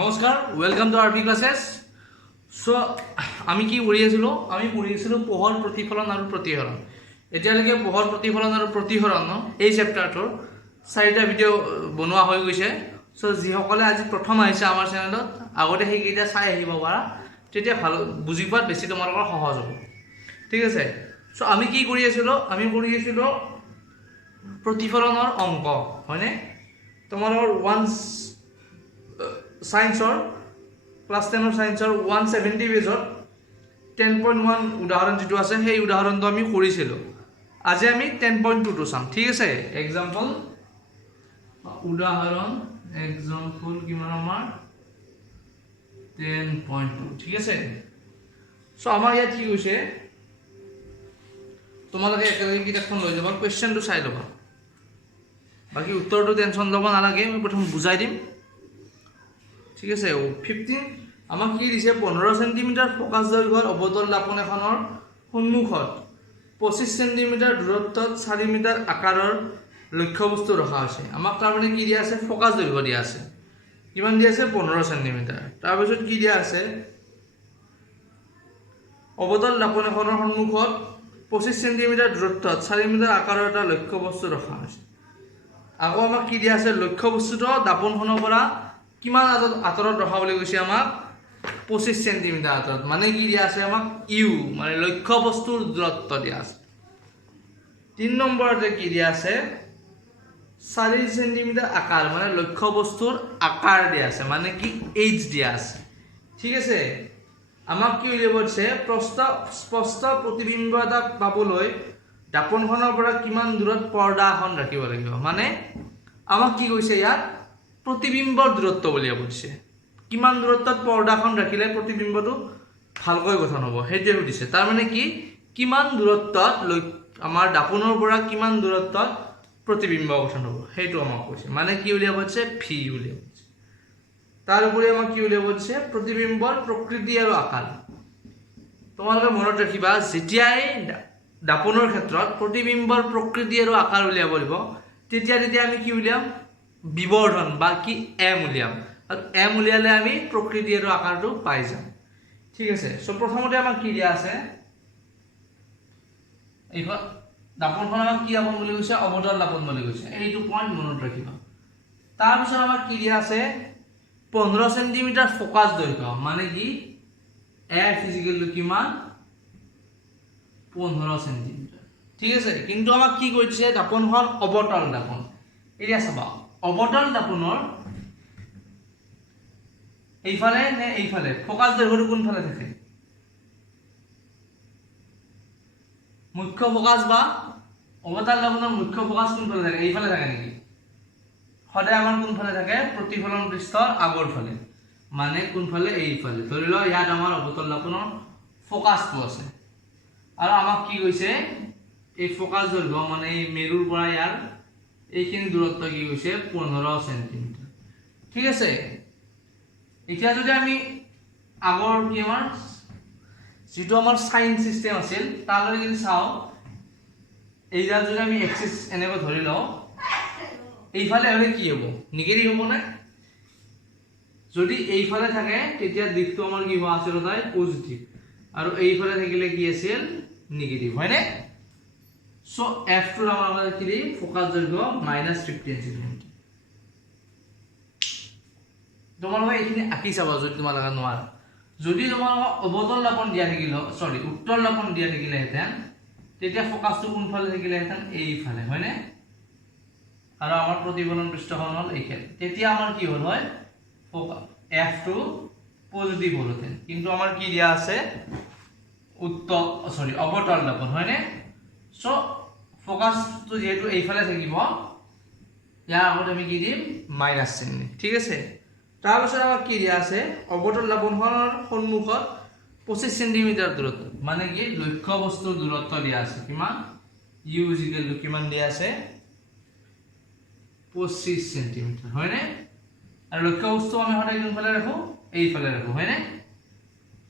নমস্কাৰ welcome to RB ক্লাसेस so আমি কি পঢ়ি আছিলো পোহৰ প্ৰতিফলন আৰু প্ৰতিহৰণ এতিয়ালৈকে পোহৰ প্ৰতিফলন আৰু প্ৰতিহৰণ এই চেপ্টাৰটোৰ চাৰিটা ভিডিঅ' বনোৱা হৈ গৈছে সো যিসকলে আজি প্ৰথম আহিছে আমাৰ চেনেলত আগতে সেইকেইটা চাই আহিব পাৰা তেতিয়া ভাল বুজি পোৱাত বেছি তোমালোকৰ সহজ হ'ব ঠিক আছে সো আমি কি কৰি আছিলো প্ৰতিফলনৰ অংক হয়নে তোমালোকৰ ওয়ান্স সায়েন্সৰ ক্লাস 10 সায়েন্সৰ 170 পেজত 10.1 উদাহৰণ যেটো আছে সেই উদাহৰণটো আমি কৰিছিলো আজি আমি 10.2 টো চাম ঠিক আছে एग्जांपल উদাহৰণ एग्जांपल কিমান আমাৰ 10.2 ঠিক আছে সো আমাৰ ইয়াত কি হৈছে তোমালোকে একেলগে কিতাপখন লৈ যাবা কোৱেশ্চনটো চাই ল'বা বাকি উত্তৰটো টেনচন ল'ব নালাগে মই প্ৰথম বুজাই দিম ঠিক আছে 15 আমাক কি দিছে 15 সেন্টিমিটাৰ ফোকাস দৈৰ্ঘ্যৰ অৱতল দাপন এখনৰ সন্মুখত 25 সেন্টিমিটাৰ দূৰত্বত 4 মিটাৰ আকাৰৰ লক্ষ্যবস্তু ৰখা আছে আমাক তাৰ মানে কি দিয়া আছে ফোকাস দৈৰ্ঘ্য দিয়া আছে কিমান দিয়া আছে 15 সেন্টিমিটাৰ তাৰ পিছত কি দিয়া আছে অৱতল দাপন এখনৰ সন্মুখত 25 সেন্টিমিটাৰ দূৰত্বত 4 মিটাৰ আকাৰৰ এটা লক্ষ্যবস্তু ৰখা আছে আকৌ আমাক কি দিয়া আছে লক্ষ্যবস্তুটো দাপনখনৰ পৰা কিমান আঁতৰত ৰখা বুলি কৈছে আমাক 25 সেন্টিমিটাৰ আঁতৰত মানে কি দিয়া আছে আমাক ইউ মানে লক্ষ্যবস্তুৰ দূৰত্ব দিয়া আছে 3 নম্বৰতে কি দিয়া আছে 4 সেন্টিমিটাৰ আকাৰ মানে লক্ষ্যবস্তুৰ আকাৰ দিয়া আছে মানে কি এইচ দিয়া আছে ঠিক আছে আমাক কি উলিয়াব দিছে স্পষ্ট প্ৰতিবিম্ব এটা পাবলৈ দাপনখনৰ পৰা কিমান দূৰত পৰ্দা এখন ৰাখিব লাগিব মানে আমাক কি কৈছে ইয়াত প্ৰতিবিম্বৰ দূৰত্ব বুলিয়া কৈছে কিমান দূৰত্বত পৰ্দাখন ৰাখিলে প্ৰতিবিম্বটো ভালকৈ গঠন হ'ব হেইটো সুধিছে তাৰ মানে কি কিমান দূৰত্বত আমাৰ দাপনৰ পৰা কিমান দূৰত্বত প্ৰতিবিম্ব গঠন হ'ব হেইটো আমাক কৈছে মানে কি উলিয়াব দিছে ভি উলিয়াব দিছে তাৰ উপৰি আমাক কি উলিয়াব দিছে প্ৰতিবিম্বৰ প্ৰকৃতি আৰু আকাৰ তোমালোকে মনত ৰাখিবা যেতিয়াই দাপনৰ ক্ষেত্ৰত প্ৰতিবিম্বৰ প্ৰকৃতি আৰু আকাৰ উলিয়াব লাগিব তেতিয়া আমি কি উলিয়াম বিবৰ্ধন বা কি এম উলিয়াম আৰু এম উলিয়ালে আমি প্ৰকৃতি আৰু আকাৰটো পাই যাম ঠিক আছে সো প্ৰথমতে আমাক কি দিয়া আছে এইখন দাপনখন আমাক কি দাপন বুলি কৈছে অৱতল দাপন বুলি কৈছে এইটো পইণ্ট মনত ৰাখিবা তাৰ পিছত আমাক কি দিয়া আছে 15 সেন্টিমিটাৰ ফোকাস দৈৰ্ঘ্য মানে কি f কিমান 15 সেন্টিমিটাৰ ঠিক আছে কিন্তু আমাক কি কৈছে দাপনখন অৱতল দাপন এৰিয়া চাবা অৱতল দাপনৰ এইফালে নে এইফালে ফোকাস দৈৰ্ঘ্যটো কোনফালে থাকে মুখ্য ফোকাস বা অৱতল দাপনৰ মুখ্য ফোকাস কোনফালে থাকে এইফালে থাকে নেকি সদায় আমাৰ কোনফালে থাকে প্ৰতিফলন পৃষ্ঠৰ আগৰ ফালে মানে কোনফালে এইফালে ধৰি লও ইয়াত আমাৰ অৱতল দাপনৰ ফোকাসটো আছে আৰু আমাক কি কৈছে এই ফোকাস দৈৰ্ঘ্য মানে এই মেৰুৰ পৰা ইয়াৰ এইখিনি দূৰত্ব কি কৈছে 15 সেন্টিমিটাৰ ঠিক আছে এতিয়া যদি আমি আগৰ কি আমাৰ যেটো আমাৰ সাইন সিস্টেম আছিল তালৈ যদি চাও এইডা যদি আমি এক্সিস এনেকৈ ধৰি লও এইফালে হলে কি হ'ব নিগেটিভ হ'ব না যদি এইফালে থাকে তেতিয়া দিকটো আমাৰ কি হোৱা আছিল তাই পজিটিভ আৰু এইফালে থাকিলে কি আছিল নিগেটিভ হয় না সো f2 আমাৰ কি দি ফোকাস দৈৰ্ঘ্য -15 সেন্টিমিটাৰ তোমালোকে এইখিনি আঁকি চাবা যদি তোমালোকে নোৱাৰা যদি তোমালোকে অৱতল দাপন দিয়া থাকিল উত্তল দাপন দিয়া থাকিলে হেতেন তেতিয়া ফোকাসটো কোনফালে থাকিলে হেতেন এইফালে হয় না আৰু আমাৰ প্ৰতিফলন পৃষ্ঠখন হল এইখানে তেতিয়া আমাৰ কি হল হয় f2 পজিটিভ হলতেন কিন্তু আমাৰ কি দিয়া আছে অৱতল দাপন হয় না সো ফোকাসটো যেহেতু এইফালে থাকিব ইয়াৰ আগত আমি কি দিম মাইনাস চিহ্ন ঠিক আছে তাৰ পিছত আমাক কি দিয়া আছে অৱতল দাপনখনৰ সন্মুখত 25 সেন্টিমিটাৰ দূৰত্ব মানে কি লক্ষ্য বস্তুৰ দূৰত্ব দিয়া আছে কিমান u কিমান দিয়া আছে 25 সেন্টিমিটাৰ হয় না আৰু লক্ষ্য বস্তু আমি সদায় কোনফালে ৰাখো এইফালে ৰাখো হয় না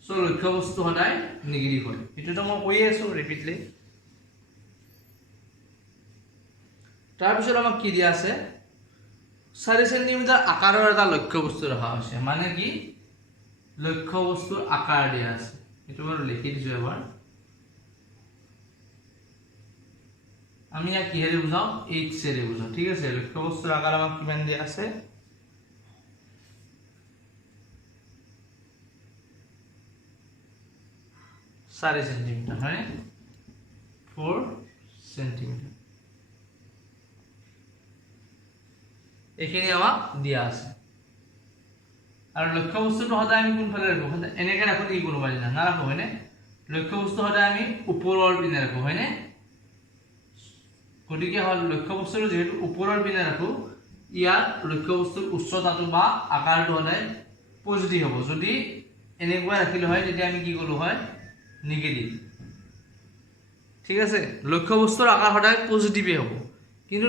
সো লক্ষ্য বস্তু সদায় নিগেটিভ হয় এটোটো মই কৈ আছো ৰিপিটলি তাৰ পিছত আমাক কি দিয়া আছে 4 সেন্টিমিটাৰ আকাৰৰ এটা লক্ষ্যবস্তু ৰখা হৈছে মানে কি লক্ষ্যবস্তুৰ আকাৰ দিয়া আছে এটো মই লিখি দিছো এবাৰ আমি ইয়াক কিহেৰে বুজাও h এৰে বুজাও ঠিক আছে লক্ষ্যবস্তুৰ আকাৰ আমাক কিমান দিয়া আছে 4 সেন্টিমিটার হয় 4 সেন্টিমিটার এখানে আমাক দিয়া আছে আর লক্ষ্যবস্তুটো সদায় আমি কোনফালে রাখো এনেকে রাখো কি কোনো বাজি না রাখো হয়নে লক্ষ্যবস্তু সদায় আমি ওপৰৰ পিনে ৰাখো হয়নে গতিকে হল লক্ষ্যবস্তুটো যেহেতু ওপৰৰ পিনে ৰাখো ইয়াৰ লক্ষ্যবস্তুৰ উচ্চতাটো বা আকাৰটো সদায় পজিটিভ হ'ব যদি এনেকুৱা ৰাখিলে হয় তেতিয়া আমি কি কলো হয় নেগেটিভ ঠিক আছে লক্ষ্যবস্তুৰ আকাৰ সদায় পজিটিভে হ'ব কিন্তু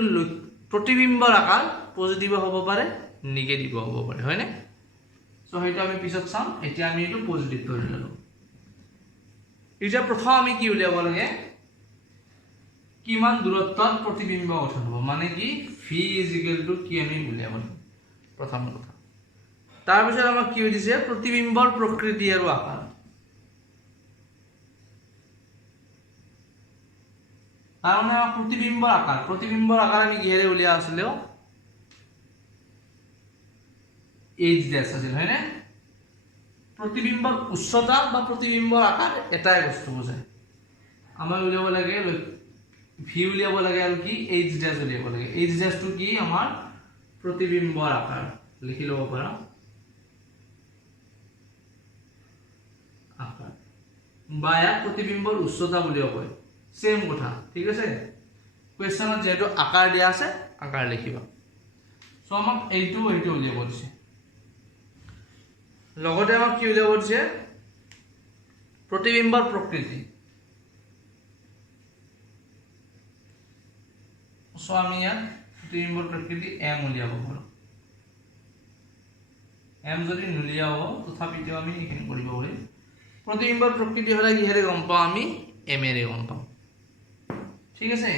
প্ৰতিবিম্বৰ আকাৰ পজিটিভ হ'ব পাৰে নেগেটিভ হ'ব পাৰে হয়নে সো হেতু আমি পিছত চাম এতিয়া আমি এটো পজিটিভ ধৰি ললো এতিয়া প্ৰথম আমি কি উলিয়াব লাগে কিমান দূৰত্বত প্ৰতিবিম্ব গঠন হ'ব মানে কি v কি আমি উলিয়াব লাগে প্ৰথম কথা তাৰ পিছত আমাক কি দিছে প্ৰতিবিম্বৰ প্ৰকৃতি আৰু আকাৰ কাৰণ प्रतिबिंबर आकार আমি কিহেৰে উলিয়া আছিল h ড্যাশ আছিল হয়নে प्रतिबिंबर উচ্চতা বা प्रतिबिंबर आकार এটাই বস্তু বুজায় আমাৰ উলিয়াব লাগে v উলিয়াব লাগে আৰু কি h ড্যাশ উলিয়াব লাগে h ড্যাশ টো কি আমাৰ प्रतिबिंबर आकार লিখি লব পাৰা আকাৰ বা ইয়াক प्रतिबिंबर উচ্চতা বুলিও কয় सेम কথা ঠিক আছে কোৱেশ্চনত যেটো আকাৰ দিয়া আছে আকাৰ লিখিবা সো আমাক এইটো উলিয়াব দিছে লগতে আমাক কি উলিয়াব দিছে প্ৰতিবিম্বৰ প্ৰকৃতি সো আমি ইয়াত প্ৰতিবিম্বৰ প্ৰকৃতি m উলিয়াব পাৰো m যদি নুলিয়াও তথাপিও আমি এখানে কৰিব পাৰিম প্ৰতিবিম্বৰ প্ৰকৃতি হলে কিহেৰে গম পাওঁ আমি m এৰে গম পাওঁ ঠিক আছে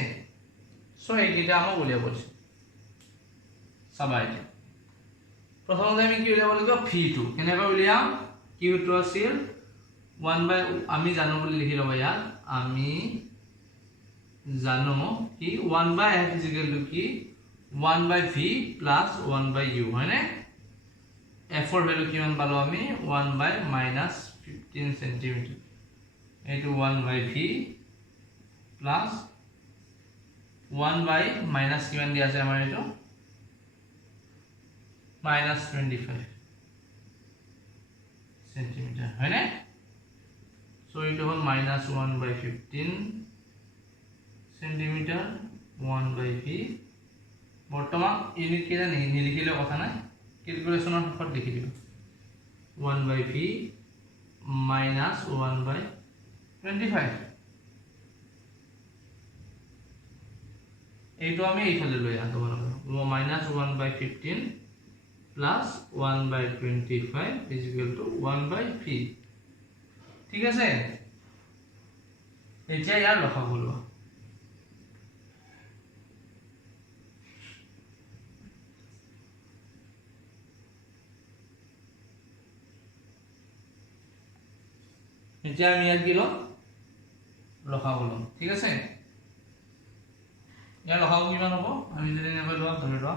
সো এইটা আমাক উলিয়াব দিছে সবাই প্রথমতে আমি কি উলিয়াব লাগিব v2 কেনেকৈ উলিয়াম q2 আছিল 1 বাই আমি জানো বুলি লিখি লবা ইয়াত আমি জানো কি 1 বাই f কি 1 বাই v প্লাস 1 বাই u হয়নে f এর ভ্যালু কিমান পালো আমি 1 বাই -15 সেন্টিমিটার এইটো 1 বাই v প্লাস 1 বাই মাইনাস কিমান দিয়া আছে আমাৰ এটো -25 সেন্টিমিটার হয়নে সো এটো হল -1 বাই 15 সেন্টিমিটার 1 বাই v বৰ্তমান ইউনিট কেটা নিলিখিলে কথা নাই ক্যালকুলেশনৰ শেষত লিখি দিব 1 বাই v -1 বাই 25 এইটো আমি এইফালে লৈ আহো -1 বাই 15 প্লাস 1 বাই 25 1 বাই v ঠিক আছে এতিয়া ইয়াৰ লসাগু লোৱা এতিয়া আমি ইয়াত কি লম লসাগু লম ঠিক আছে ইয়াৰ লসাগু কিমান হ'ব আমি যদি নেকৈ লোৱা ধৰি লোৱা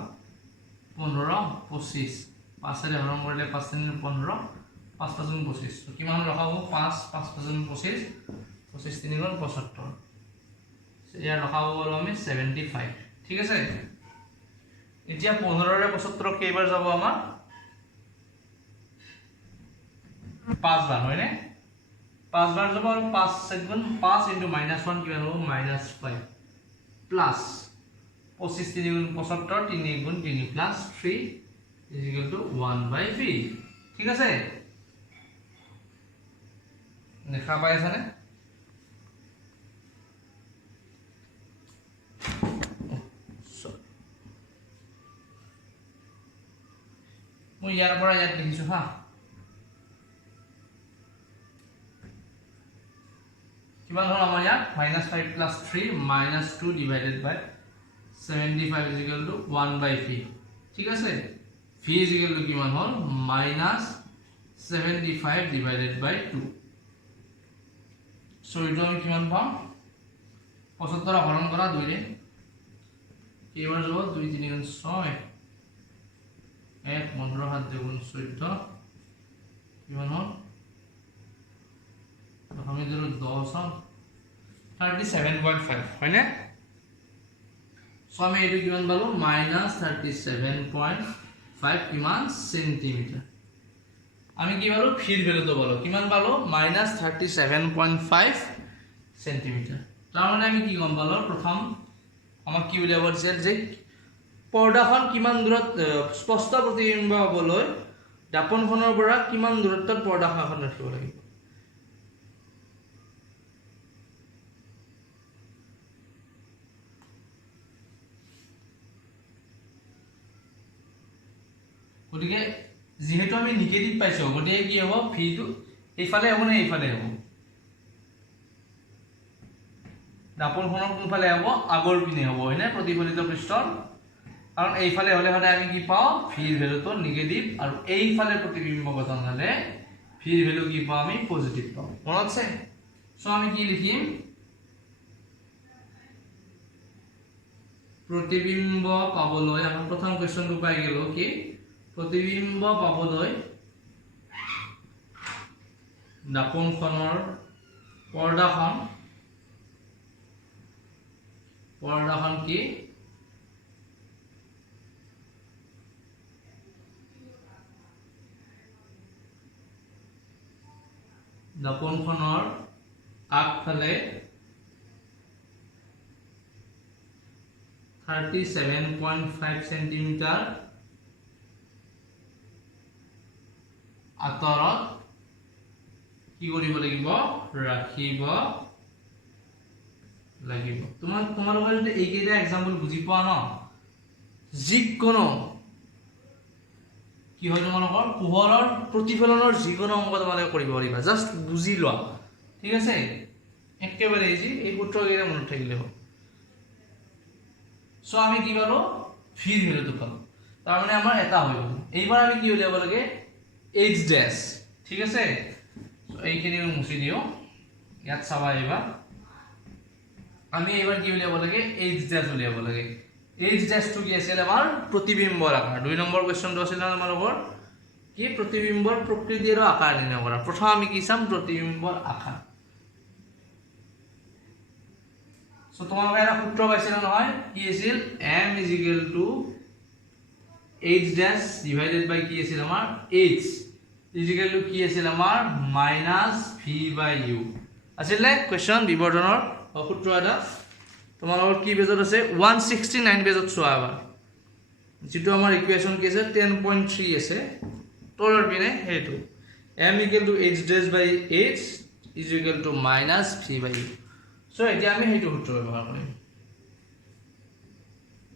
15 25 5 এৰে হৰণ কৰিলে 5 3 15 5 5 গুণ 25 তো কিমান লসাগু 5 5 5 গুণ 25 25 3 গুণ 75 ইয়াৰ লসাগু হ'ল আমি 75 ঠিক আছে এতিয়া 15 ৰে 75 কেইবাৰ যাব আমাৰ 5 বাৰ হয়নে 5 বাৰ যাব আৰু 5 সেগুণ 5 * -1 কিমান হ'ব -5 প্লাস 25 3 গুণ 75 3 গুণ 3 প্লাস 3 1 বাই v ঠিক আছে দেখা পাই আছে নে মই ইয়াৰ পৰা ইয়াত লিখিছো হা কিমান হল আমাৰ ইয়াত -5 প্লাস 3 -2 ডিভাইডেড বাই 75 1 বাই v ঠিক আছে v ইকুয়াল টু কিমান হল -75 ডিভাইডেড বাই 2 সো এটা আমি কিমান পাম 75 হরণ করা 2 রে এবার যাব 2 3 গুণ 6 1 15 হাত গুণ 14 কিমান হল আমি ধরো 10 হল 37.5 হয় না সো আমি এটা কিমান পালো -37.5 কিমান সেন্টিমিটার আমি কি পালো ফির ভ্যালু তো বলো কিমান পালো -37.5 সেন্টিমিটার তার মানে আমি কি গম পালো প্রথম আমাক কি উলিয়াব দিছিল যে পৰ্দাখন কিমান দূৰত স্পষ্ট প্ৰতিবিম্ব হ'বলৈ দাপনখনৰ পৰা কিমান দূৰত্বত পৰ্দাখন ৰাখিব লাগিব গতিকে যেহেতু আমি নিগেটিভ পাইছো গতিকে কি হ'ব ভিটো এইফালে হ'ব না এইফালে হ'ব দাপনখনৰ কোনফালে হ'ব আগৰ পিনে হ'ব হয়নে প্ৰতিফলিত পৃষ্ঠৰ কাৰণ এইফালে হলে হলে আমি কি পাও ভিৰ ভ্যালুটো নিগেটিভ আৰু এইফালে প্ৰতিবিম্ব গঠন হলে ভিৰ ভ্যালু কি পাও আমি পজিটিভ পাও মনত আছে সো আমি কি লিখিম প্ৰতিবিম্ব পাবলৈ আমি প্ৰথম কোৱেশ্চনটো পাই গেলো কি প্ৰতিবিম্ব পাবলৈ দাপনখনৰ পৰ্দাখন কি দাপনখনৰ আগফালে 37.5 সেন্টিমিটাৰ আঁতৰত কি কৰিব লাগিব ৰাখিব লাগিব তোমালোকৰ যদি এইকেইটা এক্সাম্পল বুজি পোৱা ন যিকোনো কি হয় তোমালোকৰ পোহৰৰ প্ৰতিফলনৰ যিকোনো অংক তোমালোকে কৰিব পাৰিবা জাস্ট বুজি লোৱা ঠিক আছে একেবাৰে ইজি এই সূত্ৰকেইটা মনত থাকিলে হ'ব সো আমি কি পালো ভিৰ ভ্যালুটো পালো তাৰ মানে আমাৰ এটা হৈ গ'ল এইবাৰ আমি কি উলিয়াব লাগে h ড্যাশ ঠিক আছে সো এইখিনি মুছি দিও ইয়াত চাবা এইবাৰ আমি এবাৰ কি উলিয়াব লাগে h ড্যাশ উলিয়াব লাগে h ড্যাশ টু কি আছিল আমাৰ প্ৰতিবিম্বৰ আকাৰ 2 নম্বৰ কোৱেশ্চনটো আছিল আমাৰ লগৰ কি প্ৰতিবিম্বৰ প্ৰকৃতি আৰু আকাৰ নিৰ্ণয় কৰা প্ৰথম আমি কি চাম প্ৰতিবিম্বৰ আকাৰ সো তোমালোকে এটা সূত্ৰ পাইছিল নহয় কি আছিল m h ড্যাশ ডিভাইডেড বাই কি আছিল আমাৰ h কি আছিল আমাৰ -v/u আছিল নে কোৱেশ্চন বিবৰ্ধনৰ সূত্ৰ এটা তোমালোকৰ কি পেজত আছে 169 পেজত চোৱা আবাৰ যেটো আমাৰ ইকুৱেশন কি আছে 10.3 আছে তলৰ পিনে হেতু m = h dash by h is equal to -v/u so এতিয়া আমি হেতু সূত্ৰ ব্যৱহাৰ কৰিম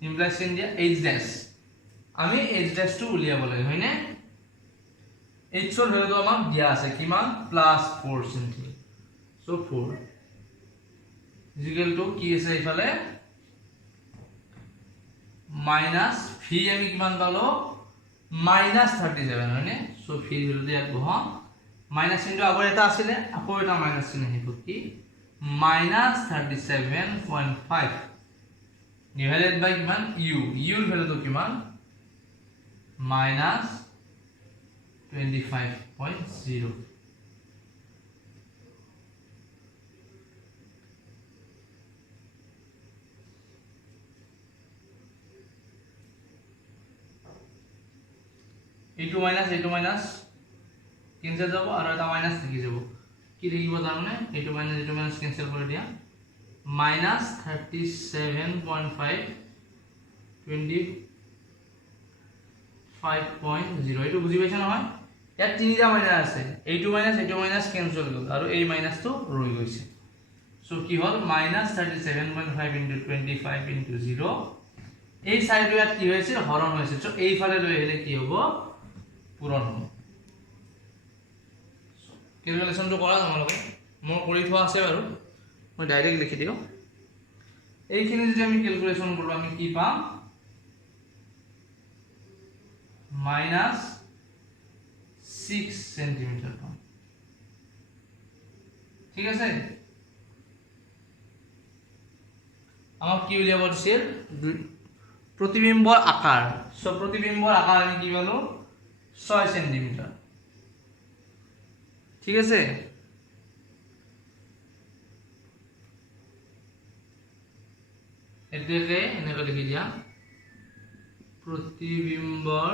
ইমপ্লাইজ ইন দিয়া h dash আমি h dash টো উলিয়াব লাগে হয়নে h ৰ ভ্যালুটো আমাক দিয়া আছে কিমান +4 সেমি সো 4 ইকুয়াল টু কি আছে ইফালে মাইনাস ভি আমি কিমান পালো -37 হয়নে সো ভি ভ্যালু দিয়া বহাম মাইনাস চিহ্ন আগৰ এটা আছিল আকৌ এটা মাইনাস চিহ্ন আহিব কি -37.5 ডিভাইডেড বাই কিমান u ৰ ভ্যালুটো কিমান -25.0 এইটো মাইনাস কেনসেল যাব আৰু এটা মাইনাস থাকি যাব কি থাকিব তাৰ মানে এইটো মাইনাস কেনসেল কৰি দিয়া -37.5 25.0 এইটো বুজি পাইছা নহয় ইয়াত তিনিটা মাইনাস আছে এইটো মাইনাস কেনসেল গল আৰু এই মাইনাসটো ৰৈ গৈছে সো কি হল -37.5 * 25 * 0 এই সাইডটো ইয়াত কি হৈছে হৰণ হৈছে সো এই ফালে লৈ আহিলে কি হ'ব পূৰণ হ'ব ক্যালকুলেশনটো কৰা তোমালোকে মই কৰি থোৱা আছে বাৰু মই ডাইৰেক্ট লিখি দিও এইখিনি যদি আমি ক্যালকুলেশন কৰো আমি কি পাম -6 সেন্টিমিটার পাম ঠিক আছে আমাক কি উলিয়াব দিছিল प्रतिबिंबर आकार सो प्रतिबिंबर आकार আমি কি পালো 6 সেন্টিমিটার ঠিক আছে এটাকে এনেকৈ লিখি দিয়া प्रतिबिंबर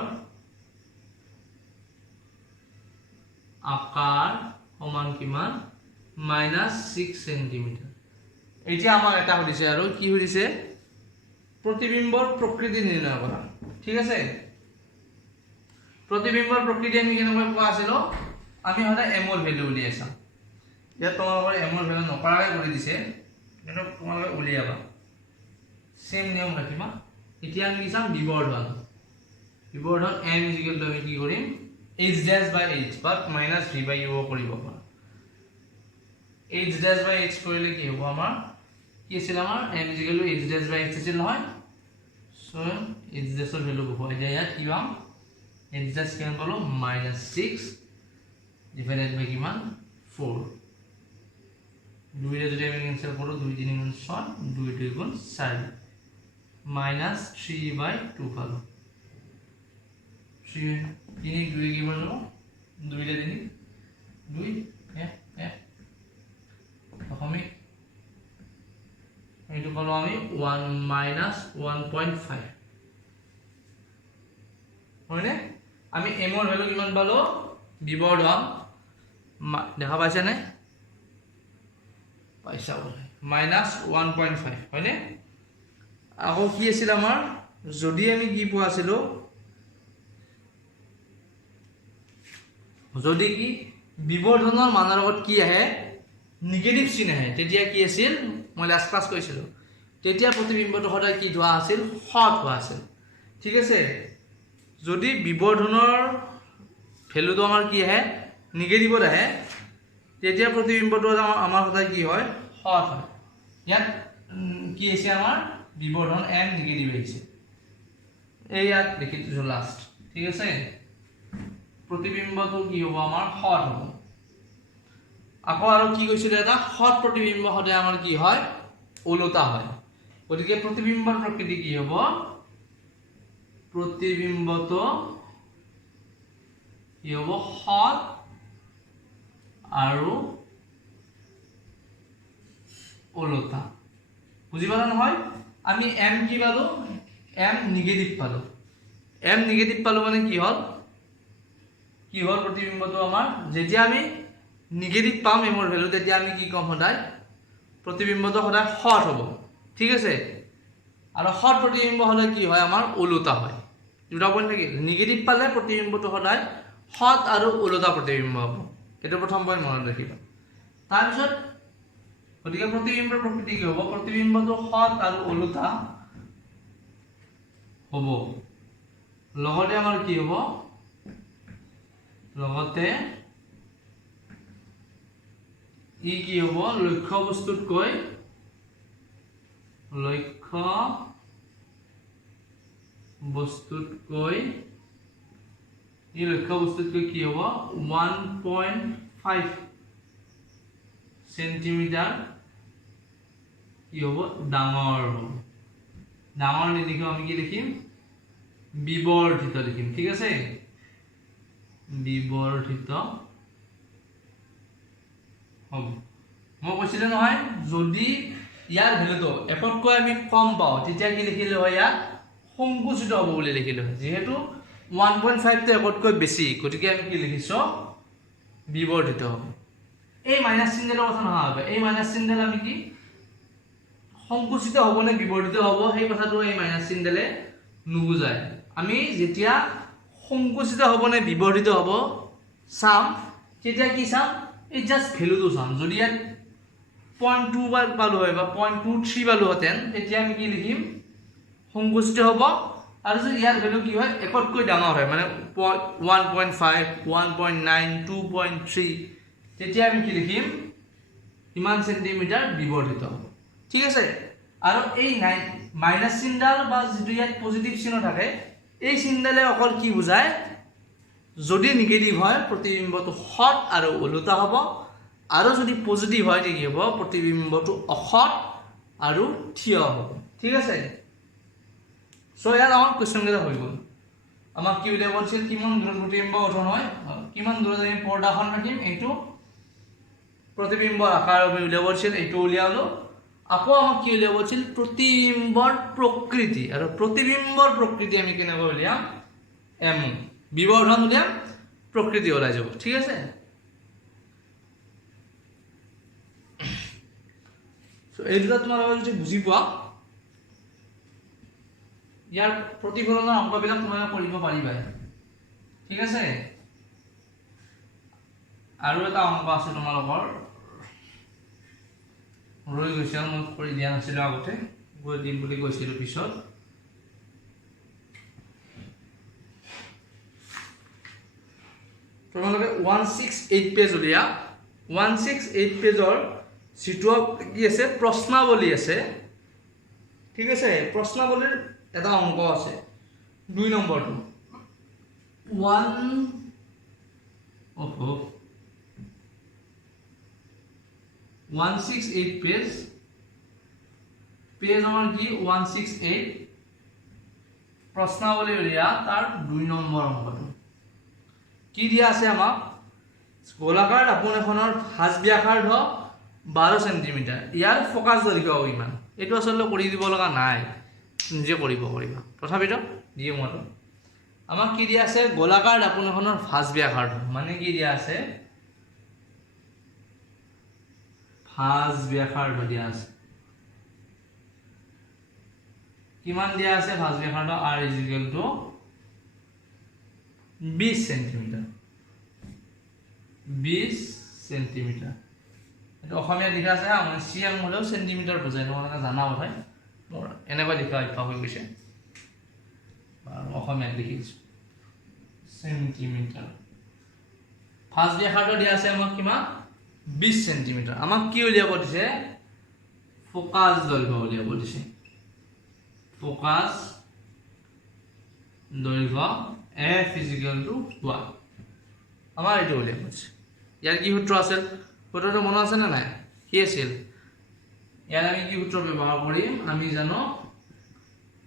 आकार समान কিমান -6 সেন্টিমিটার এতিয়া আমাক এটা হলিছে আৰু কি হলিছে प्रतिबिंबर प्रकृति निर्णय करा ठीक আছে प्रतिबिंबर प्रकृति আমি কেনেকৈ পোৱা আছিল আমি হলে m ৰ ভ্যালু উলিয়াইছা ইয়া তোমালোকৰ m ৰ ভ্যালু নকৰাকৈ কৰি দিছে কিন্তু তোমালোকে উলিয়াবা সেম নিয়ম ৰাখিবা এতিয়া আমি কি চাম বিবৰ্ধন m আমি কি কৰিম h dash by h but minus v by u কৰিব পাৰা h dash by h কৰিলে কি হ'ব আমাৰ কি আছিল আমাৰ m h dash by h আছিল নহয় so h dash ৰ ভ্যালু হ'ব এতিয়া ইয়াত কি পাম h dash কিমান পালো -6 ডিভাইডেড বাই কিমান 4 দুইৰে যদি আমি কেনসেল কৰো 2 3 গুণ 6 2 2 গুণ 4 -3/2 পালো 3 3 2 কি পালো 2 ৰে 3 2 দশমিক এইটো পালো আমি 1 -1.5 হয়নে আমি m ৰ ভ্যালু কিমান পালো বিবৰ্ধন দেখা পাইছা নে পাইছা বলে -1.5 হয়নে আকৌ কি আছিল আমাৰ যদি আমি কি পোৱা আছিল যদি কি বিবৰ্ধনৰ মানৰ লগত কি আহে নিগেটিভ চিন আহে তেতিয়া কি আছিল মই লাষ্ট ক্লাস কৈছিলো তেতিয়া প্ৰতিবিম্বটো সদায় কি ধোৱা আছিল হট হোৱা আছিল ঠিক আছে যদি বিবৰ্ধনৰ ভ্যালুটো আমাৰ কি আহে নিগেটিভত আহে তেতিয়া প্ৰতিবিম্বটো আমাৰ সদায় কি হয় হট হয় ইয়াত কি আছে আমাৰ বিবৰ্ধন m নিগেটিভ আহিছে এই ইয়াত দেখি দিছো লাষ্ট ঠিক আছে प्रतिबिंबটো কি হ'ব আমাৰ হট হ'ব আকৌ আৰু কি কৈছিল এটা হট प्रतिबिंब সদায় আমাৰ কি হয় ওলোটা হয় গতিকে प्रतिबिंबर प्रकृति কি হ'ব प्रतिबिंबটো কি হ'ব হট আৰু ওলোটা বুজি পালা নহয় আমি m কি পালো m নিগেটিভ পালো মানে কি হল কি হল प्रतिबिंबটো আমাৰ যেতিয়া আমি নিগেটিভ পাম m ৰ ভ্যালু তেতিয়া আমি কি কম সদায় प्रतिबिंबটো সদায় হট হ'ব ঠিক আছে আৰু হট प्रतिबिंब হলে কি হয় আমাৰ ওলোটা হয় দুটা পইণ্ট থাকিল নিগেটিভ পালে प्रतिबिंबটো সদায় হট আৰু ওলোটা प्रतिबिंब হ'ব এটা প্ৰথম পইণ্ট মনত ৰাখিবা তাৰ পিছত গতিকে प्रतिबिंबर प्रकृति কি হ'ব प्रतिबिंबটো হট আৰু ওলোটা হ'ব লগতে আমাৰ কি হ'ব লগতে ই কি হ'ব লক্ষ্য বস্তুতকৈ কি হ'ব 1.5 সেন্টিমিটাৰ কি হ'ব ডাঙৰ নিলিখো আমি কি লিখিম বিবৰ্ধিত লিখিম ঠিক আছে বিবৰ্ধিত হ'ব মই কৈছিল নহয় যদি ইয়াৰ ভ্যালুটো একতকৈ আমি কম পাও তেতিয়া কি লিখিলে হয় ইয়াত সংকুচিত হ'ব বুলি লিখিলে হয় যেহেতু 1.5 টো একতকৈ বেছি গতিকে আমি কি লিখিছো বিবৰ্ধিত হ'ব এই মাইনাস চিহ্নৰ কথা নহয় হবে এই মাইনাস চিহ্নডাল আমি কি সংকুচিত হ'ব নে বিবৰ্ধিত হ'ব সেই কথাটো এই মাইনাস চিহ্নডালে নুবুজায় আমি যেতিয়া সংকুচিত হ'ব নে বিবৰ্ধিত হ'ব চাম তেতিয়া কি চাম এই জাস্ট ভ্যালুটো চাম যদি ইয়াত 0.2 পালো হয় বা 0.23 পালো হতেন তেতিয়া আমি কি লিখিম সংকুচিত হ'ব আৰু যদি ইয়াৰ ভ্যালু কি হয় একতকৈ ডাঙৰ হয় মানে 1.5 1.9 2.3 তেতিয়া আমি কি লিখিম ইমান সেন্টিমিটাৰ বিবৰ্ধিত হ'ব ঠিক আছে আৰু এই মাইনাস চিহ্নডাল বা যদি ইয়াত পজিটিভ চিহ্ন থাকে এই চিনডালে অকল কি বুজায় যদি নিগেটিভ হয় প্ৰতিবিম্বটো হট আৰু ওলোটা হ'ব আৰু যদি পজিটিভ হয় কি হ'ব প্ৰতিবিম্বটো অহট আৰু থিয় হ'ব ঠিক আছে সো ইয়াৰ আমাৰ কোৱেশ্চন কেইটা হৈ গ'ল আমাক কি উলিয়াব দিছিল কিমান দূৰত প্ৰতিবিম্ব গঠন হয় কিমান দূৰত আমি পৰ্দাখন ৰাখিম এইটো প্ৰতিবিম্বৰ আকাৰ উলিয়াব দিছিল এইটো উলিয়ালো আকৌ আমাক কি উলিয়াব দিছিল প্ৰতিবিম্বৰ প্ৰকৃতি আৰু প্ৰতিবিম্বৰ প্ৰকৃতি আমি কেনেকৈ উলিয়াম এম বিবৰ্ধন উলিয়াম প্ৰকৃতি ওলাই যাব ঠিক আছে সো এই দুটা তোমালোকে যদি বুজি পোৱা ইয়াৰ প্ৰতিফলনৰ অংকবিলাক তোমালোকে কৰিব পাৰিবা ঠিক আছে আৰু এটা অংক আছে তোমালোকৰ ৰৈ গৈছে মই কৰি দিয়া নাছিলোঁ আগতে গৈ দিম বুলি কৈছিলোঁ পিছত তোমালোকে 168 পেজ উলিয়া 168 পেজৰ যিটো কি আছে প্ৰশ্নাৱলী আছে ঠিক আছে প্ৰশ্নাৱলীৰ এটা অংক আছে 2 নম্বৰটো 168 পেজ আমাৰ কি 168 প্ৰশ্নাৱলী উলিয়া তাৰ 2 নম্বৰ অংকটো কি দিয়া আছে আমাক গোলাকাৰ দাপোন এখনৰ ভাঁজ ব্যাসাৰ্ধ 12 সেন্টিমিটাৰ ইয়াৰ ফোকাস দৈৰ্ঘ্য কিমান এইটো আসলে কৰি দিব লগা নাই নিজে কৰিবা তথাপিতো দিয়ে মতো আমাক কি দিয়া আছে গোলাকাৰ দাপোন এখনৰ ভাঁজ ব্যাসাৰ্ধ মানে কি দিয়া আছে ভাঁজ ব্যাসাৰ্ধ দিয়া আছে কিমান দিয়া আছে ভাঁজ ব্যাসাৰ্ধ r = 20 সেন্টিমিটাৰ 20 সেন্টিমিটাৰ এটা অসমীয়া লিখা আছে মানে সিএম হলেও সেন্টিমিটাৰ বুজায় তোমালোকে জানা হয় মোৰ এনেকৈ লিখা অভ্যাস হৈ গৈছে অসমীয়াত লিখিছো সেন্টিমিটাৰ ভাঁজ ব্যাসাৰ্ধ দিয়া আছে আমাক কিমান 20 সেন্টিমিটাৰ আমাক কি উলিয়াব দিছে ফোকাস দৈৰ্ঘ্য উলিয়াব দিছে ফোকাস দৈৰ্ঘ্য f = 1 আমাৰ এইটো উলিয়াব দিছে ইয়াৰ কি সূত্ৰ আছিল সূত্ৰটো মনত আছে না নাই কি আছিল ইয়াৰ আমি কি সূত্ৰ ব্যৱহাৰ কৰিম আমি জানো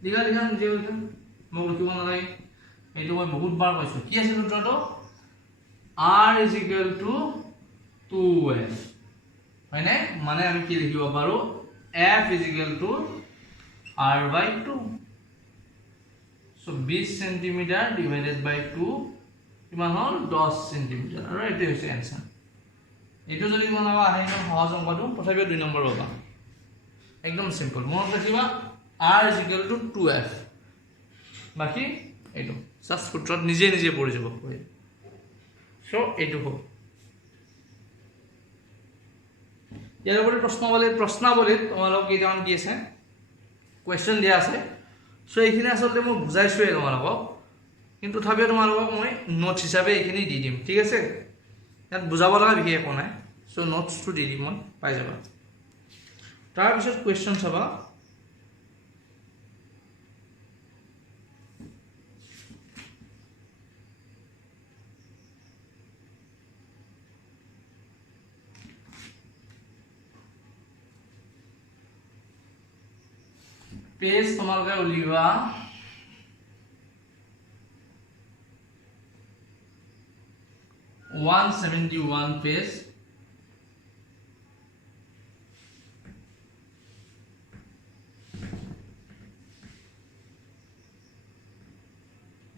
লিখা নিজে লিখা মই লিখিব নালাগে এইটো মই বহুত বাৰ কৈছো কি আছিল সূত্ৰটো r = 2f হয়নে মানে আমি কি লিখিব পাৰো f = r/2 so 20 সেন্টিমিটাৰ / 2 কিমান হল 10 সেন্টিমিটাৰ আৰু এইটো হৈছে आंसर এইটো যদি তোমালোকে আহে ন সহজ অংকটো তথাপিও 2 নম্বৰ পাবা একদম সিম্পল মনত ৰাখিবা r = 2f বাকি এইটো জাস্ট সূত্ৰত নিজে পঢ়ি যাব পাৰিবা সো এইটো হ'ব ইয়াৰ উপৰি প্ৰশ্নাৱলীত তোমালোক কেইটামান কি আছে কোৱেশ্চন দিয়া আছে সো এইখিনি আসলে মই বুজাইছোৱে তোমালোকক কিন্তু তথাপিও তোমালোকক মই নোট হিচাপে এইখিনি দি দিম ঠিক আছে ইয়াত বুজাব লগা বিশেষ একো নাই সো নোটছটো দি দিম মই পাই যাবা তাৰ পিছত কোৱেশ্চন চাবা पेज तुम्हारे उलिवा 171 पेज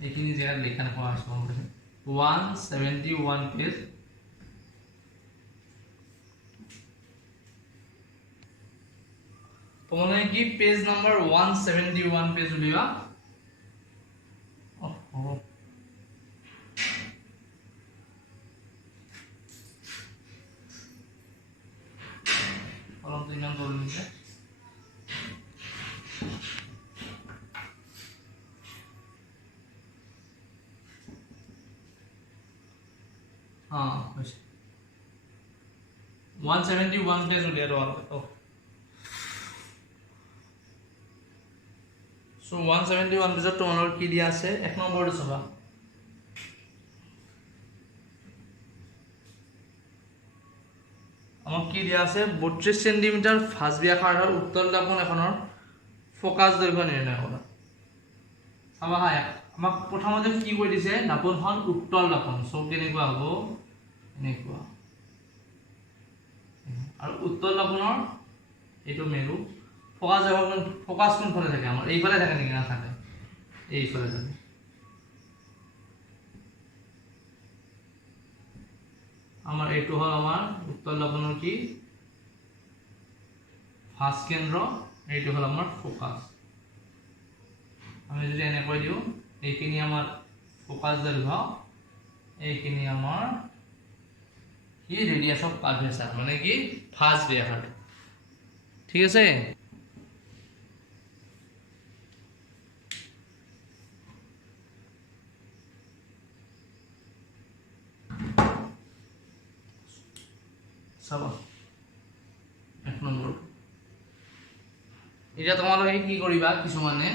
एक जगह लिखा 171 पेज तो मैंने की पेज नंबर 171 पेज उलिवा हाँ 171 पेज उलिया तो সো 171 পিছত তোমালোকৰ কি দিয়া আছে এক নম্বৰটো চাবা আমাক কি দিয়া আছে 32 সেন্টিমিটাৰ ফাঁস ব্যাসাৰ্ধৰ উত্তল দাপন এখনৰ ফোকাস দৈৰ্ঘ্য নিৰ্ণয় কৰা চাবা হা আমাক প্ৰথমতে কি কৈ দিছে দাপনখন উত্তল দাপন সো কেনেকুৱা হ'ব এনেকুৱা আৰু উত্তল দাপনৰ এইটো মেৰু ফোকাস কোনফালে থাকে আমাৰ এইফালে থাকে নেকি না থাকে এইফালে থাকে আমাৰ এইটো হল আমাৰ উত্তল দাপনৰ কি ফাঁস কেন্দ্ৰ এইটো হল আমাৰ ফোকাস আমি যদি এনে কৈ দিও এইখিনি আমাৰ ফোকাস দৈৰ্ঘ্য এইখিনি আমাৰ কি ৰেডিয়াস অফ কাৰ্ভেচাৰ মানে কি ফাঁস ব্যাসাৰ্ধ ঠিক আছে চাবা এক নম্বৰ এটা তোমালোকে কি কৰিবা কিছুমানে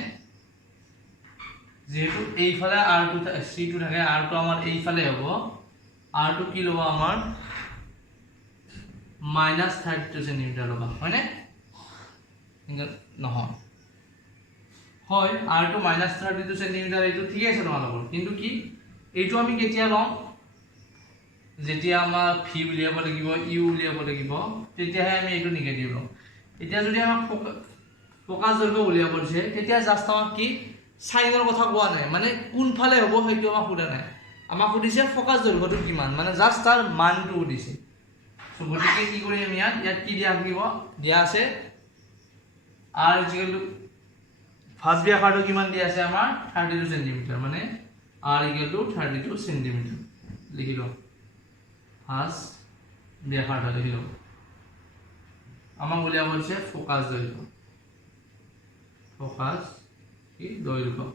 যেহেতু এইফালে r2 c2 থাকে r2 আমাৰ এইফালে হ'ব r2 কি ল'ব আমাৰ -32 সেন্টিমিটাৰ ল'বা হয়নে নহয় হয় r2 -32 সেন্টিমিটাৰ এইটো ঠিক আছে তোমালোকৰ কিন্তু কি এইটো আমি কেতিয়া লম যেতিয়া আমাৰ ভি উলিয়াব লাগিব ইউ উলিয়াব লাগিব তেতিয়াহে আমি এইটো নিগেটিভ লম এতিয়া যদি আমাক ফোকাস দৈৰ্ঘ্য উলিয়াব দিছে তেতিয়া জাস্ট আমাক কি সাইনৰ কথা কোৱা নাই মানে কোনফালে হ'ব সেইটো আমাক সোধা নাই আমাক সুধিছে ফোকাস দৈৰ্ঘ্যটো কিমান মানে জাস্ট তাৰ মানটো সুধিছে সো গতিকে কি কৰিম আমি ইয়াত কি দিয়া থাকিব দিয়া আছে r ফাঁস ব্যাসাৰ্ধ কিমান দিয়া আছে আমাৰ 32 সেন্টিমিটাৰ মানে r 32 সেন্টিমিটাৰ লিখি লওঁ ফাঁস ব্যাসাৰ্ধ লিখি লওঁ আমাক উলিয়াব দিছে ফোকাস দৈৰ্ঘ্য ফোকাস কি দৈৰ্ঘ্য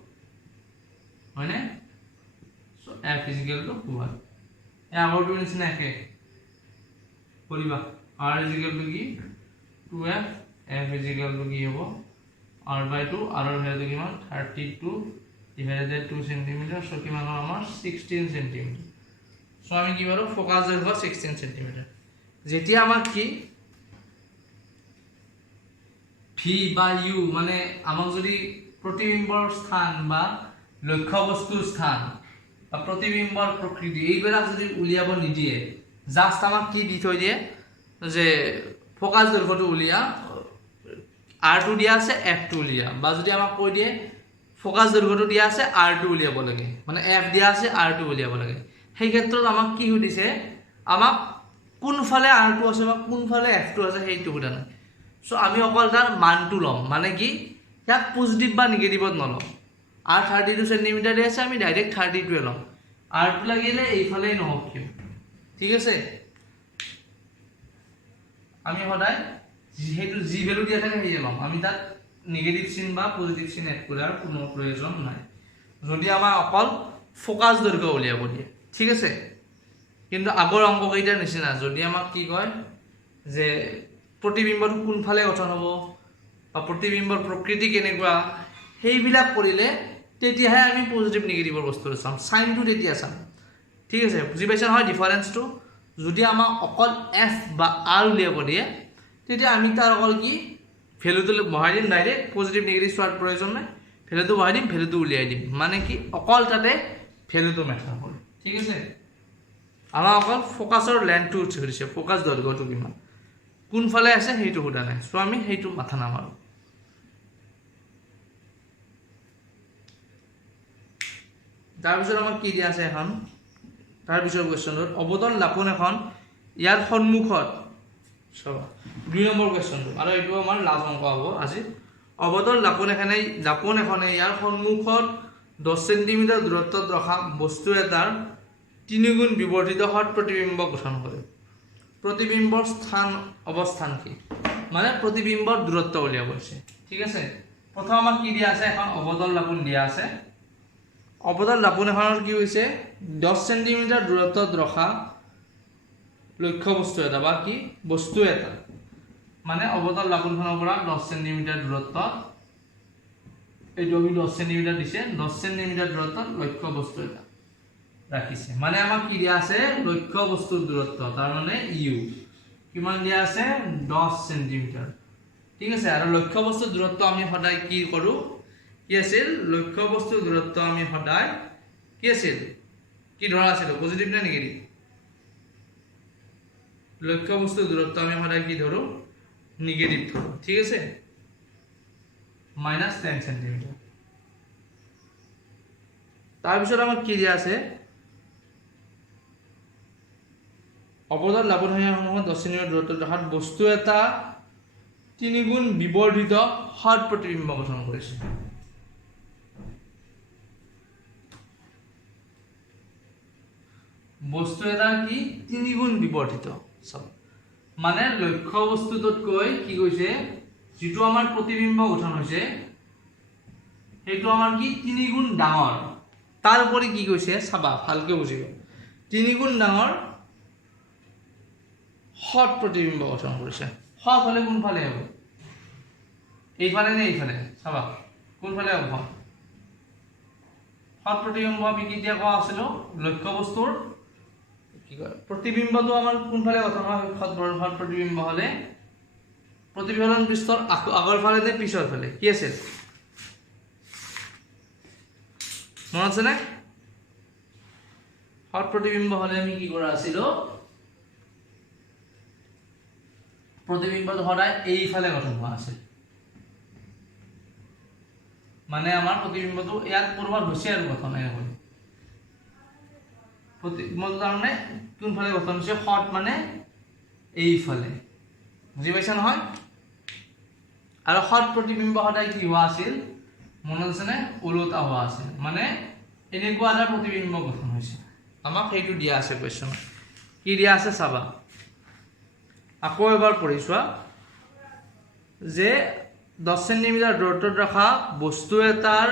হয়নে সো f = 1 এই আগৰটো নিচিনা একে কৰিবা r = কি 2f f = কি হ'ব r/2 r ৰ ভ্যালু কিমান 32 / 2 সেন্টিমিটাৰ সো কিমান হ'ব আমাৰ 16 সেন্টিমিটাৰ সো আমি কি পাৰো ফোকাস দৈৰ্ঘ্য 16 সেন্টিমিটাৰ যেতিয়া আমাক কি ভি বা ইউ মানে আমাক যদি প্ৰতিবিম্বৰ স্থান বা লক্ষ্য বস্তুৰ স্থান বা প্ৰতিবিম্বৰ প্ৰকৃতি এইবিলাক যদি উলিয়াব নিদিয়ে জাস্ট আমাক কি দি থৈ দিয়ে যে ফোকাস দৈৰ্ঘ্যটো উলিয়া r2 দিয়া আছে f2 উলিয়া বা যদি আমাক কৈ দিয়ে ফোকাস দৈৰ্ঘ্যটো দিয়া আছে r2 উলিয়াব লাগে মানে f দিয়া আছে r2 উলিয়াব লাগে সেই ক্ষেত্ৰত আমাক কি সুধিছে আমাক কোনফালে r2 আছে বা কোনফালে f2 আছে সেইটো সোধা নাই সো আমি অকল তাৰ মানটো লম মানে কি ইয়াক পজিটিভ বা নিগেটিভত নলম r 32 সেন্টিমিটাৰ আছে আমি ডাইৰেক্ট 32 লম r2 লাগিলে এইফালে নহওক কিয় ঠিক আছে আমি সদায় যেহেতু জি ভ্যালু দিয়া থাকে সেই লম আমি তাত নেগেটিভ চিন বা পজিটিভ চিন এড কৰাৰ কোনো প্ৰয়োজন নাই যদি আমাৰ অকল ফোকাস দৈৰ্ঘ্য উলিয়াব দিয়ে ঠিক আছে কিন্তু আগৰ অংককেইটাৰ নিচিনা যদি আমাক কি কয় যে প্ৰতিবিম্বটো কোনফালে গঠন হ'ব বা প্ৰতিবিম্বৰ প্ৰকৃতি কেনেকুৱা সেইবিলাক কৰিলে তেতিয়াহে আমি পজিটিভ নেগেটিভৰ বস্তুটো চাম সাইনটো তেতিয়া চাম ঠিক আছে বুজি পাইছা নহয় ডিফাৰেন্সটো যদি আমাক অকল f বা r উলিয়াব দিয়ে তেতিয়া আমি তাৰ অকল কি ভ্যালুটো বহাই দিম ডাইৰেক্ট পজিটিভ নেগেটিভ চোৱাৰ প্ৰয়োজন নাই ভ্যালুটো বহাই দিম ভ্যালুটো উলিয়াই দিম মানে কি অকল তাতে ভ্যালুটো মেটাৰ কৰে ঠিক আছে আমাৰ অকল ফোকাসৰ লেন্থটো সুধিছে ফোকাস দৈৰ্ঘ্যটো কিমান কোনফালে আছে সেইটো সোধা নাই সো আমি সেইটো মাথা নামাৰো তাৰপিছত আমাক কি দিয়া আছে এখন তাৰপিছৰ কোৱেশ্চনটোত অৱতল দাপোন এখন ইয়াৰ সন্মুখত চাবা 2 নম্বৰ কোৱেশ্চনটো আৰু এইটো আমাৰ লাষ্ট অংক হ'ব আজি অৱতল দাপোন এখনে ইয়াৰ সন্মুখত 10 সেন্টিমিটাৰ দূৰত্বত ৰখা বস্তু এটাৰ 3 গুণ বিবৰ্ধিত হত প্ৰতিবিম্ব গঠন কৰে প্ৰতিবিম্বৰ স্থান অৱস্থান কি মানে প্ৰতিবিম্বৰ দূৰত্ব উলিয়াব আছে ঠিক আছে প্ৰথম আমাক কি দিয়া আছে এখন অৱতল দাপোন দিয়া আছে অৱতল দাপোন এখনৰ কি হৈছে 10 সেন্টিমিটাৰ দূৰত্বত ৰখা লক্ষ্য বস্তু এটা বা কি বস্তু এটা মানে অৱতল দাপোনখনৰ পৰা 10 সেন্টিমিটাৰ দূৰত্বত এইটো আমি 10 সেন্টিমিটার দিছে 10 সেন্টিমিটার দূরত্বত লক্ষ্য বস্তু এটা রাখিছে মানে আমাক কি দিয়া আছে লক্ষ্য বস্তুৰ দূৰত্ব তাৰ মানে ইউ কিমান দিয়া আছে 10 সেন্টিমিটাৰ ঠিক আছে আৰু লক্ষ্য বস্তুৰ দূৰত্ব আমি সদায় কি কৰো কি আছিল লক্ষ্য বস্তুৰ দূৰত্ব আমি সদায় কি আছিল কি ধৰা আছিল পজিটিভ নে নেগেটিভ লক্ষ্য বস্তুৰ দূৰত্ব আমি সদায় কি ধৰো নেগেটিভ ধৰো ঠিক আছে -10 সেন্টিমিটাৰ তাৰ পিছত আমাৰ কি দিয়া আছে অৱদান লাভনীয়সমূহত 10 সেন্টিমিটাৰ দূৰত্বত ৰখাত বস্তু এটা 3 গুণ বিবৰ্ধিত হট প্ৰতিবিম্ব গঠন কৰিছে বস্তু এটা কি 3 গুণ বিবৰ্ধিত সব মানে লক্ষ্য বস্তুটোতকৈ কি কৈছে যেটো আমাৰ প্ৰতিবিম্ব গঠন হৈছে সেইটো আমাৰ কি 3 গুণ ডাঙৰ তাৰ উপৰি কি কৈছে চাবা ভালকৈ বুজিবা 3 গুণ ডাঙৰ হট প্ৰতিবিম্ব গঠন কৰিছে হট হলে কোনফালে হ'ব এইফালে নে এইফালে চাবা কোনফালে হ'ব হট প্ৰতিবিম্ব আমি কেতিয়া কোৱা আছিল লক্ষ্য বস্তুৰ কি কয় প্ৰতিবিম্বটো আমাৰ কোনফালে গঠন হয় হট প্ৰতিবিম্ব হলে প্ৰতিফলন পৃষ্ঠৰ আগৰ ফালে নে পিছৰ ফালে কি আছে মনত আছে না হট প্ৰতিবিম্ব হলে আমি কি কৰা আছিল প্ৰতিবিম্বটো সদায় এইফালে গঠন হোৱা আছিল মানে আমাৰ প্ৰতিবিম্বটো ইয়াত পূৰ্বৰ হৈছে আৰু গঠন হয় প্ৰতিবিম্বটো তাৰমানে কোনফালে গঠন হৈছে হট মানে এইফালে বুজি পাইছা নহয় আৰু হট প্ৰতিবিম্ব সদায় কি হোৱা আছিল মনত আছে নে ওলোটা হোৱা আছিল মানে এনেকুৱা এটা প্ৰতিবিম্ব গঠন হৈছে আমাক সেইটো দিয়া আছে কোৱেশ্চন কি দিয়া আছে চাবা আকৌ এবাৰ পঢ়িছোৱা যে 10 সেন্টিমিটাৰ দূৰত্বত ৰখা বস্তু এটাৰ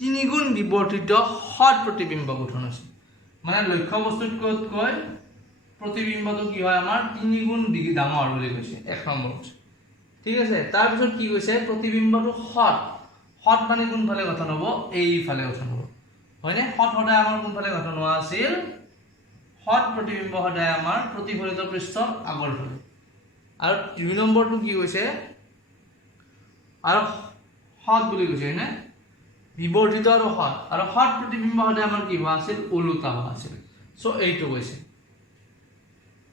3 গুণ বিবৰ্ধিত হট প্ৰতিবিম্ব গঠন হৈছে মানে লক্ষ্য বস্তুতকৈ প্ৰতিবিম্বটো কি হয় আমাৰ 3 গুণ ডাঙৰ বুলি কৈছে এক নম্বৰ ঠিক আছে তাৰ পিছত কি কৈছে প্ৰতিবিম্বটো হট হট মানে কোনফালে গঠন হ'ব এইফালে গঠন হ'ব হয়নে হট সদায় আমাৰ কোনফালে গঠন হোৱা আছিল হট প্ৰতিবিম্ব সদায় আমাৰ প্ৰতিফলিত পৃষ্ঠৰ আগৰ ফালে আৰু 2 নম্বৰটো কি কৈছে আৰু হট বুলি কৈছে হয়নে বিবৰ্ধিত আৰু হট প্ৰতিবিম্ব সদায় আমাৰ কি হোৱা আছিল ওলোটা হোৱা আছিল সো এইটো কৈছে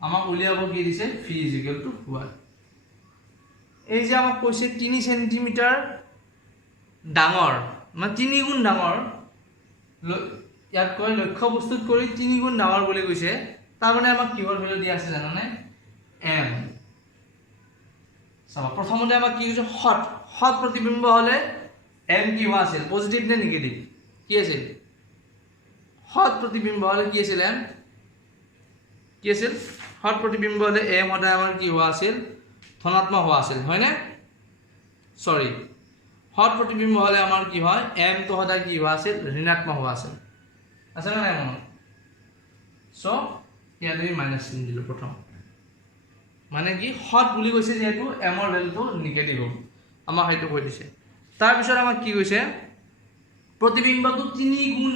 আমাক উলিয়াব কি দিছে ফি ইকুৱেল টু 1 এই যে আমাক কৈছে 3 সেন্টিমিটাৰ ডাঙৰ মানে 3 গুণ ডাঙৰ ইয়াত কৈ লক্ষ্য বস্তুত কৰি 3 গুণ ডাঙৰ বুলি কৈছে তাৰ মানে আমাক কিহৰ ভ্যালু দিয়া আছে জানানে m চাবা প্ৰথমতে আমাক কি কৈছে হট প্ৰতিবিম্ব হলে m কি হোৱা আছিল পজিটিভ নে নেগেটিভ কি আছিল হট প্ৰতিবিম্ব হলে কি আছিল m কি আছিল হট প্ৰতিবিম্ব হলে m সদায় আমাৰ কি হোৱা আছিল ধনাত্মক হোৱা আছিল হয় না সৰি হট প্ৰতিবিম্ব হলে আমাৰ কি হয় m তো সদায় কি হোৱা আছিল ঋণাত্মক হোৱা আছিল আছে না নাই মনত সো ইয়াত আমি মাইনাস চিন দিলো প্ৰথম মানে কি হট বুলি কৈছে যেহেতু m ৰ ভ্যালুটো নেগেটিভ হ'ব আমাক সেইটো কৈ দিছে তাৰ পিছত আমাক কি কৈছে প্ৰতিবিম্বটো 3 গুণ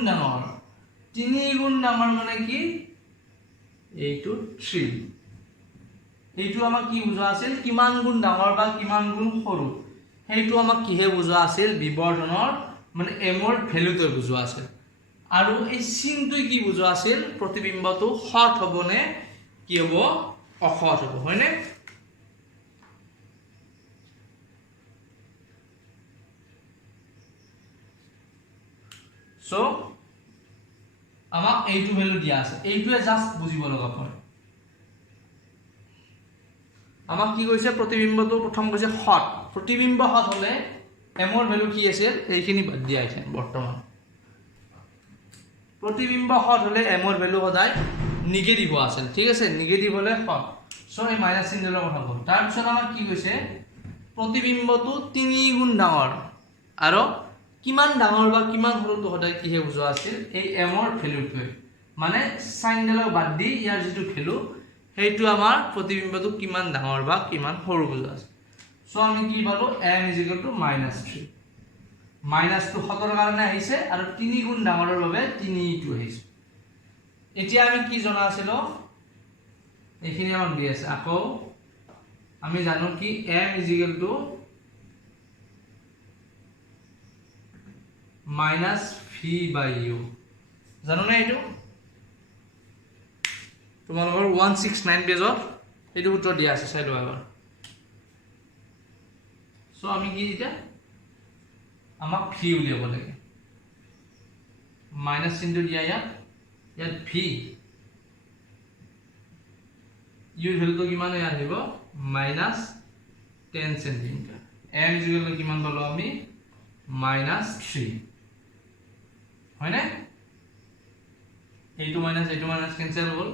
ডাঙৰ মানে কি এইটো 3 এইটো আমাক কি বুজোৱা আছিল কিমান গুণ ডাঙৰ বা কিমান গুণ সৰু সেইটো আমাক কিহে বুজোৱা আছিল বিবৰ্ধনৰ মানে m ৰ ভ্যালুটো বুজোৱা আছিল আৰু এই চিনটো কি বুজোৱা আছিল প্ৰতিবিম্বটো হট হ'বনে কি হ'ব অহট হ'ব হয়নে সো আমাক এইটো ভ্যালু দিয়া আছে এইটোৱে জাস্ট বুজিব লগা পৰে আমাক কি কৈছে প্ৰতিবিম্বটো প্ৰথম কৈছে হট প্ৰতিবিম্ব হট হলে m ৰ ভ্যালু কি আছিল এইখিনি বাদ দিয়া আছে বৰ্তমান প্ৰতিবিম্ব হট হলে m ৰ ভ্যালু সদায় নেগেটিভ আছিল ঠিক আছে নেগেটিভ হলে হট সো এই মাইনাস চিহ্নৰ কথা কল তাৰ পিছত আমাক কি কৈছে প্ৰতিবিম্বটো 3 গুণ ডাঙৰ আৰু কিমান ডাঙৰ বা কিমান সৰুটো সদায় কিহে বুজোৱা আছিল এই m ৰ ভ্যালুটোৱে মানে সাইনডালক বাদ দি ইয়াৰ যেটো ভ্যালু সেইটো আমাৰ প্ৰতিবিম্বটো কিমান ডাঙৰ বা কিমান সৰু বুজোৱা আছে সো আমি কি পালো m = -3 মাইনাছটো 7ৰ কাৰণে আহিছে আৰু 3 গুণ ডাঙৰৰ বাবে 3টো আহিছে এতিয়া আমি কি জনা আছিল এইখিনি আমাক দি আছে আকৌ আমি জানো কি m = minus v by u জানো না এইটো তোমালোকৰ 169 পেজত এইটো উত্তৰ দিয়া আছে চাই লোৱা এবাৰ সো আমি কি দিতা আমাক v উলিয়াব লাগে মাইনাস চিহ্নটো দিয়া ইয়াত v ইউৰ ভ্যালুটো কিমান আহিব -10 cm m = কিমান পালো আমি -3 হয় না এইটো মাইনাস ক্যান্সেল হ'ল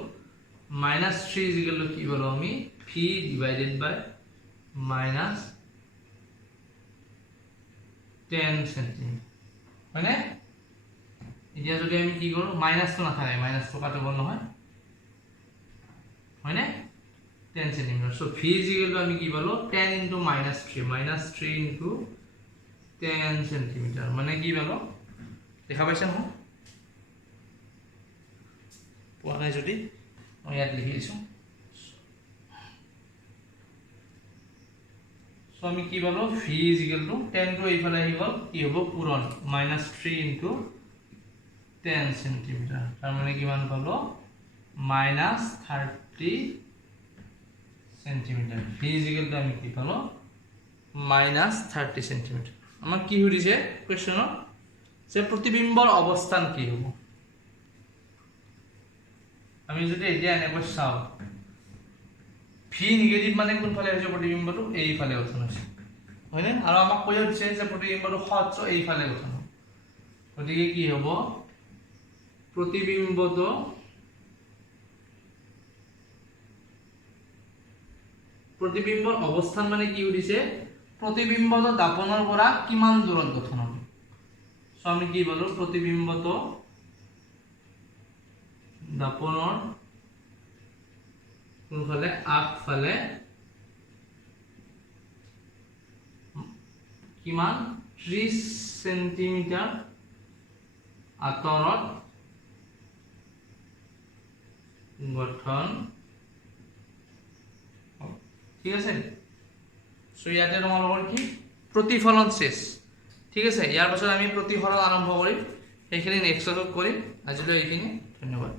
-3 = কি পালো আমি v divided by -10 cm হয় না এতিয়া যদি আমি কি কৰো মাইনাসটো না থাকে মাইনাসটো কাটিব নহয় হয় না 10 cm so v = আমি কি পালো 10 * -3 * 10 cm মানে কি পালো দেখা পাইছা ন পোৱা নাই যদি মই ইয়াত লিখি দিছো সো আমি কি পালো v = 10 টো এইফালে আহি গল কি হ'ব পূৰণ -3 * 10 cm তাৰ মানে কিমান পালো -30 cm v = আমি কি পালো -30 cm আমাক কি সুধিছে কোৱেশ্চনত যে প্ৰতিবিম্বৰ অৱস্থান কি হ'ব আমি যদি এতিয়া এনেকৈ চাও v নিগেটিভ মানে কোন ফালে হৈছে প্ৰতিবিম্বটো এই ফালে উঠন আছে হয়নে আৰু আমাক কৈ দিছে যে প্ৰতিবিম্বটো সহজ এই ফালে উঠন গতিকে কি হ'ব প্ৰতিবিম্বৰ অৱস্থান মানে কি উঠিছে প্ৰতিবিম্বটো দাপনৰ পৰা কিমান দূৰত গঠন হ'ব সো আমি কি বলো প্ৰতিবিম্বটো দাপনৰ কোনফালে আগফালে কিমান 30 সেন্টিমিটাৰ আঁতৰত গঠন ঠিক আছে সো ইয়াতে তোমালোকৰ কি প্ৰতিফলন শেষ ঠিক আছে ইয়াৰ পাছত আমি প্ৰতিফলন আৰম্ভ কৰিম এইখিনি নেক্সট ক্লাছত কৰিম আজিলৈ এইখিনি ধন্যবাদ